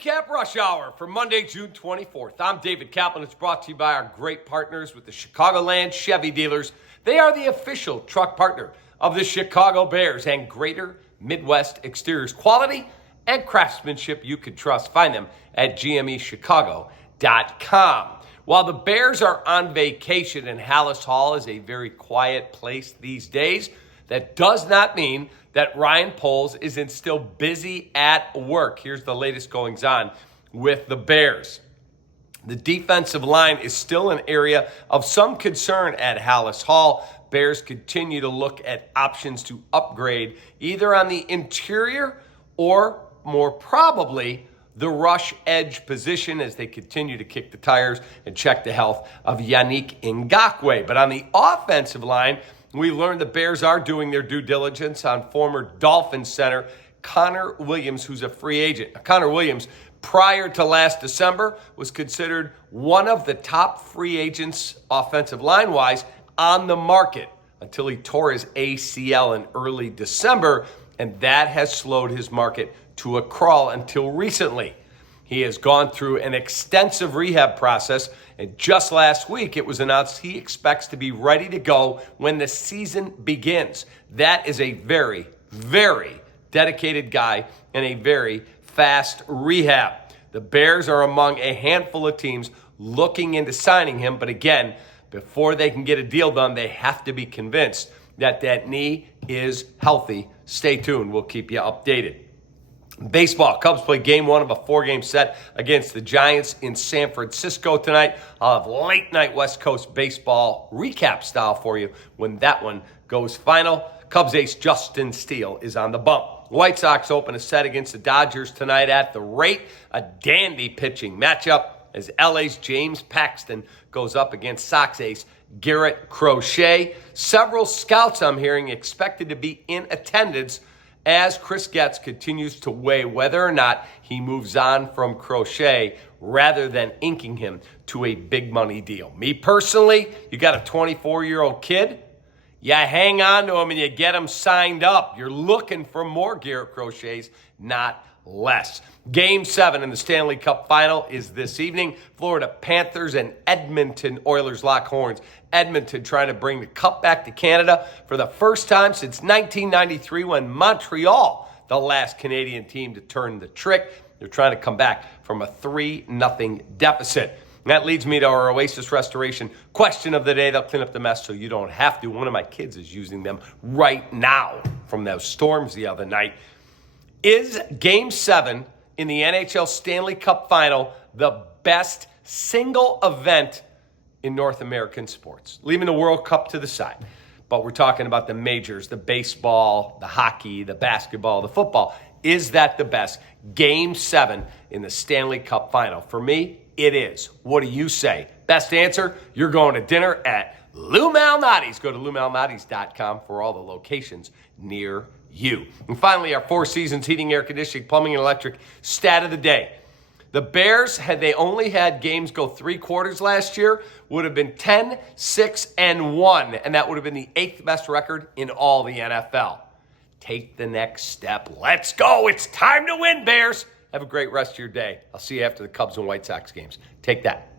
REKAP Rush Hour for Monday, June 24th. I'm David Kaplan. It's brought to you by our great partners with the Chicagoland Chevy dealers. They are the official truck partner of the Chicago Bears and Greater Midwest Exteriors. Quality and craftsmanship you can trust. Find them at gmechicago.com. While the Bears are on vacation and Hallis Hall is a very quiet place these days, that does not mean that Ryan Poles isn't still busy at work. Here's the latest goings-on with the Bears. The defensive line is still an area of some concern at Hallis Hall. Bears continue to look at options to upgrade either on the interior or, more probably, the rush edge position as they continue to kick the tires and check the health of Yannick Ngakoue. But on the offensive line, we learned the Bears are doing their due diligence on former Dolphins center Connor Williams, who's a free agent. Connor Williams, prior to last December, was considered one of the top free agents offensive line-wise on the market until he tore his ACL in early December, and that has slowed his market to a crawl until recently. He has gone through an extensive rehab process, and just last week it was announced he expects to be ready to go when the season begins. That is a very, very dedicated guy and a very fast rehab. The Bears are among a handful of teams looking into signing him, but again, before they can get a deal done, they have to be convinced that that knee is healthy. Stay tuned. We'll keep you updated. Baseball. Cubs play game one of a four-game set against the Giants in San Francisco tonight. I'll have late-night West Coast baseball recap style for you when that one goes final. Cubs ace Justin Steele is on the bump. White Sox open a set against the Dodgers tonight at the rate. A dandy pitching matchup as LA's James Paxton goes up against Sox ace Garrett Crochet. Several scouts I'm hearing expected to be in attendance as Chris Getz continues to weigh whether or not he moves on from Crochet rather than inking him to a big money deal. Me personally, you got a 24-year-old kid, you hang on to him and you get him signed up. You're looking for more Garrett Crochets, not less. Game 7 in the Stanley Cup final is this evening. Florida Panthers and Edmonton Oilers lock horns. Edmonton trying to bring the cup back to Canada for the first time since 1993 when Montreal, the last Canadian team to turn the trick. They're trying to come back from a 3-0 deficit. And that leads me to our Oasis Restoration question of the day. They'll clean up the mess so you don't have to. One of my kids is using them right now from those storms the other night. Is Game 7 in the NHL Stanley Cup Final the best single event in North American sports? Leaving the World Cup to the side. But we're talking about the majors, the baseball, the hockey, the basketball, the football. Is that the best? Game 7 in the Stanley Cup Final. For me, it is. What do you say? Best answer? You're going to dinner at Lou Malnati's. Go to LouMalnati's.com for all the locations near you. And finally, our Four Seasons Heating, Air Conditioning, Plumbing, and Electric stat of the day. The Bears, had they only had games go 3 quarters last year, would have been 10-6-1, and that would have been the 8th best record in all the NFL. Take the next step. Let's go. It's time to win, Bears. Have a great rest of your day. I'll see you after the Cubs and White Sox games. Take that.